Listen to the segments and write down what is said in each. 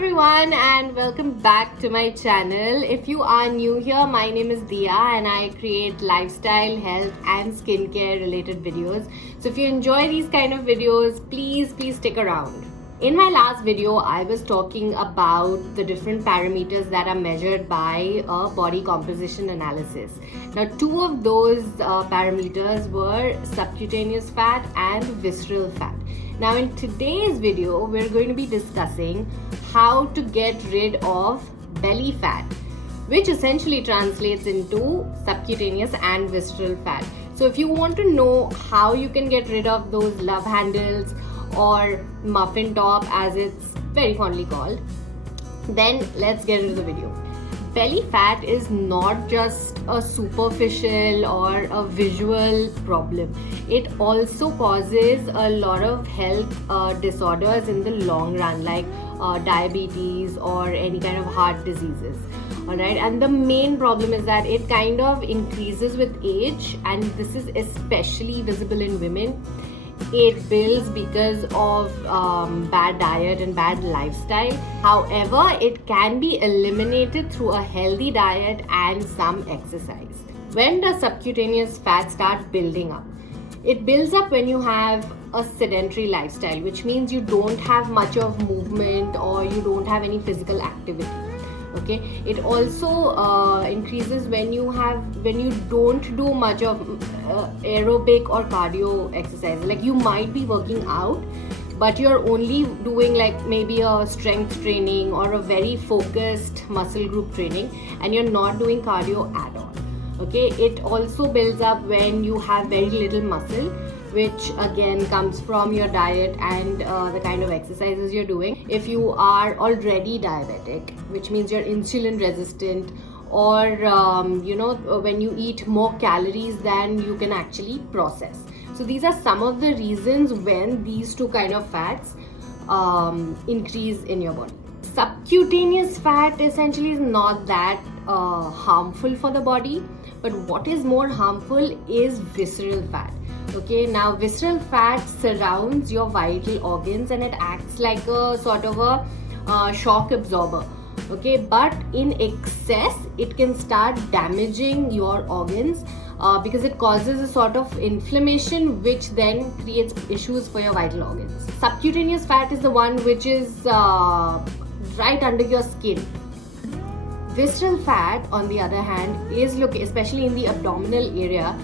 everyone and welcome back to my channel. If you are new here, my name is Dia and I create lifestyle, health and skincare related videos. So if you enjoy these kind of videos, please stick around. In my last video, I was talking about the different parameters that are measured by a body composition analysis. Now, two of those parameters were subcutaneous fat and visceral fat. Now, in today's video, we're going to be discussing how to get rid of belly fat, which essentially translates into subcutaneous and visceral fat. So if you want to know how you can get rid of those love handles or muffin top as it's very fondly called, then let's get into the video. Belly fat is not just a superficial or a visual problem. It also causes a lot of health disorders in the long run, like diabetes or any kind of heart diseases. Alright, and the main problem is that it kind of increases with age, and this is especially visible in women. It builds because of bad diet and bad lifestyle. However, it can be eliminated through a healthy diet and some exercise. When does subcutaneous fat start building up? It builds up when you have a sedentary lifestyle, which means you don't have much of movement or you don't have any physical activity. Okay, it also increases when you don't do much of aerobic or cardio exercise. Like you might be working out, but you're only doing like maybe a strength training or a very focused muscle group training, and you're not doing cardio at all. Okay, it also builds up when you have very little muscle, which again comes from your diet and the kind of exercises you're doing. If you are already diabetic, which means you're insulin resistant, or when you eat more calories than you can actually process. So these are some of the reasons when these two kind of fats increase in your body. Subcutaneous fat essentially is not that harmful for the body, but what is more harmful is visceral fat. Okay, now visceral fat surrounds your vital organs and it acts like a sort of a shock absorber. Okay, but in excess it can start damaging your organs because it causes a sort of inflammation, which then creates issues for your vital organs. Subcutaneous fat is the one which is right under your skin. Visceral fat, on the other hand, is especially in the abdominal area,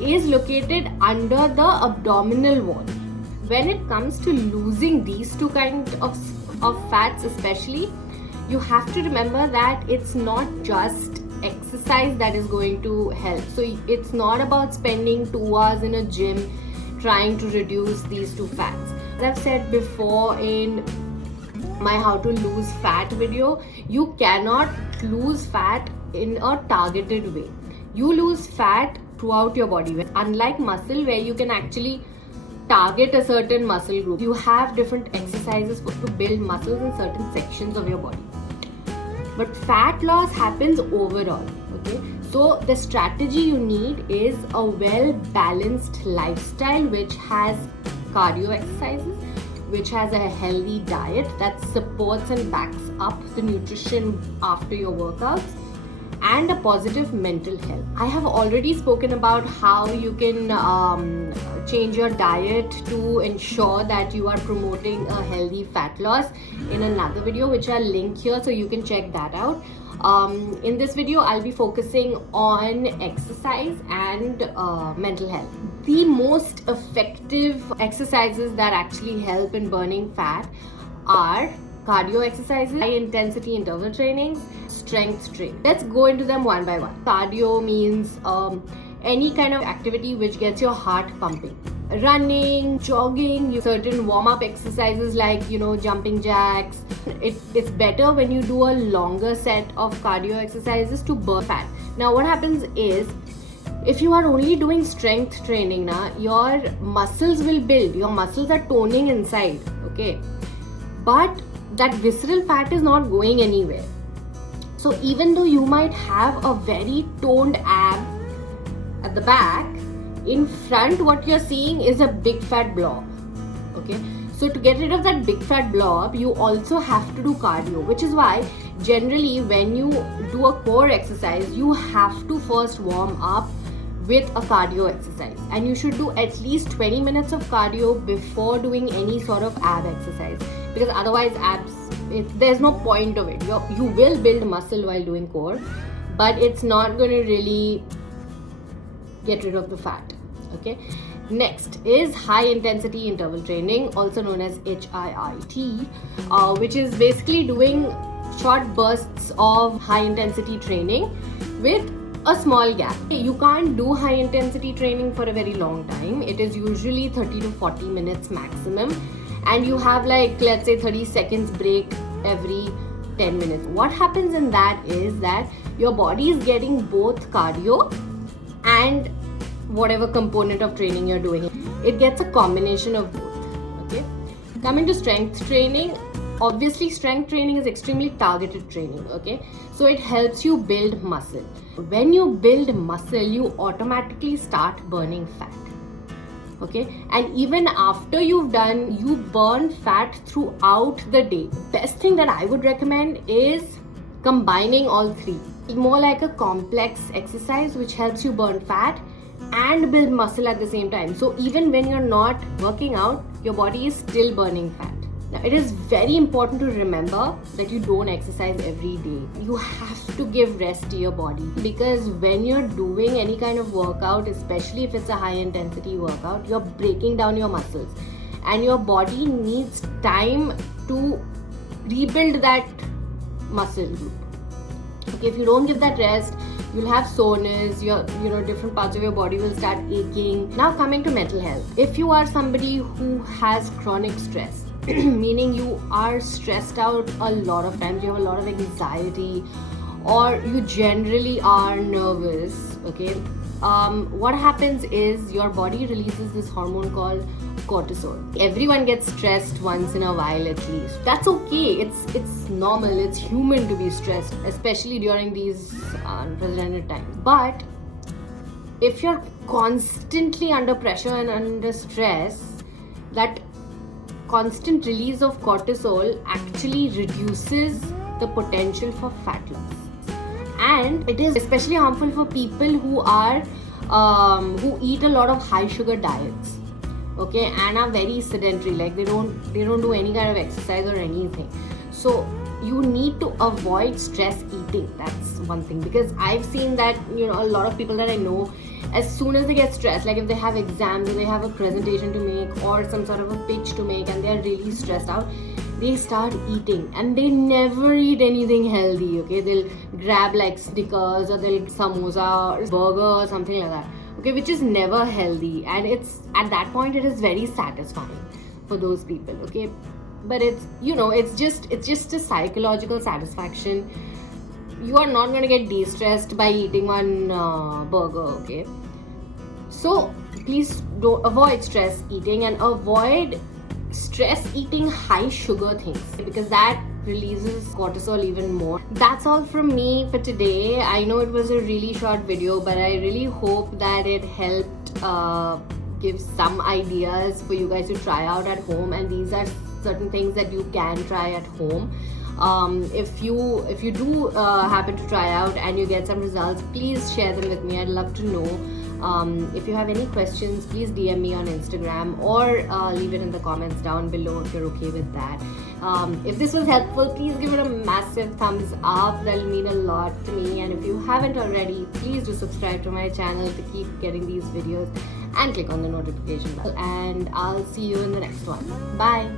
is located under the abdominal wall. When it comes to losing these two kinds of fats especially, you have to remember that it's not just exercise that is going to help. So it's not about spending 2 hours in a gym trying to reduce these two fats. As I've said before in my how to lose fat video, you cannot lose fat in a targeted way. You lose fat throughout your body. Unlike muscle, where you can actually target a certain muscle group, you have different exercises to build muscles in certain sections of your body. But fat loss happens overall. Okay, so the strategy you need is a well-balanced lifestyle which has cardio exercises, which has a healthy diet that supports and backs up the nutrition after your workouts, and a positive mental health. I have already spoken about how you can change your diet to ensure that you are promoting a healthy fat loss in another video, which I'll link here so you can check that out. In this video, I'll be focusing on exercise and mental health. The most effective exercises that actually help in burning fat are cardio exercises, high intensity interval trainings, strength training. Let's go into them one by one. Cardio means any kind of activity which gets your heart pumping. Running, jogging, certain warm-up exercises like jumping jacks. It's better when you do a longer set of cardio exercises to burn fat. Now what happens is, if you are only doing strength training, your muscles will build. Your muscles are toning inside. Okay, but that visceral fat is not going anywhere. So even though you might have a very toned ab at the back, in front what you're seeing is a big fat blob. Okay, So to get rid of that big fat blob, you also have to do cardio, which is why generally when you do a core exercise, you have to first warm up with a cardio exercise, and you should do at least 20 minutes of cardio before doing any sort of ab exercise, because otherwise there's no point of it. You will build muscle while doing core, but it's not going to really get rid of the fat. Okay, next is high intensity interval training, also known as HIIT, which is basically doing short bursts of high intensity training with a small gap. You can't do high intensity training for a very long time. It is usually 30 to 40 minutes maximum, and you have like, let's say, 30 seconds break every 10 minutes. What happens in that is that your body is getting both cardio and whatever component of training you're doing. It gets a combination of both. Okay, coming to strength training, obviously strength training is extremely targeted training. Okay, so it helps you build muscle. When you build muscle, you automatically start burning fat. Okay, and even after you've done, you burn fat throughout the day. Best thing that I would recommend is combining all three. More like a complex exercise which helps you burn fat and build muscle at the same time. So even when you're not working out, your body is still burning fat. Now, it is very important to remember that you don't exercise every day. You have to give rest to your body, because when you're doing any kind of workout, especially if it's a high intensity workout, you're breaking down your muscles, and your body needs time to rebuild that muscle group. Okay, if you don't give that rest, you'll have soreness, different parts of your body will start aching. Now coming to mental health. If you are somebody who has chronic stress, meaning you are stressed out a lot of times, you have a lot of anxiety, or you generally are nervous, okay, what happens is your body releases this hormone called cortisol. Everyone gets stressed once in a while at least. That's okay. It's normal. It's human to be stressed, especially during these unprecedented times. But if you're constantly under pressure and under stress, that constant release of cortisol actually reduces the potential for fat loss, and it is especially harmful for people who eat a lot of high sugar diets, okay, and are very sedentary, like they don't do any kind of exercise or anything. So you need to avoid stress eating. That's one thing, because I've seen that a lot of people that I know, as soon as they get stressed, like if they have exams or they have a presentation to make or some sort of a pitch to make and they're really stressed out, they start eating, and they never eat anything healthy. Okay, they'll grab like Snickers, or they'll samosa or burger or something like that, okay, which is never healthy, and it's at that point it is very satisfying for those people. Okay, but it's just a psychological satisfaction. You are not going to get de-stressed by eating one burger. Okay, so please avoid stress eating, and avoid stress eating high sugar things, because that releases cortisol even more. That's all from me for today. I know it was a really short video, but I really hope that it helped give some ideas for you guys to try out at home, and these are certain things that you can try at home. If you do happen to try out and you get some results, please share them with me. I'd love to know. If you have any questions, please DM me on Instagram, or leave it in the comments down below if you're okay with that. If this was helpful, please give it a massive thumbs up. That'll mean a lot to me. And if you haven't already, please do subscribe to my channel to keep getting these videos, and click on the notification bell. And I'll see you in the next one. Bye.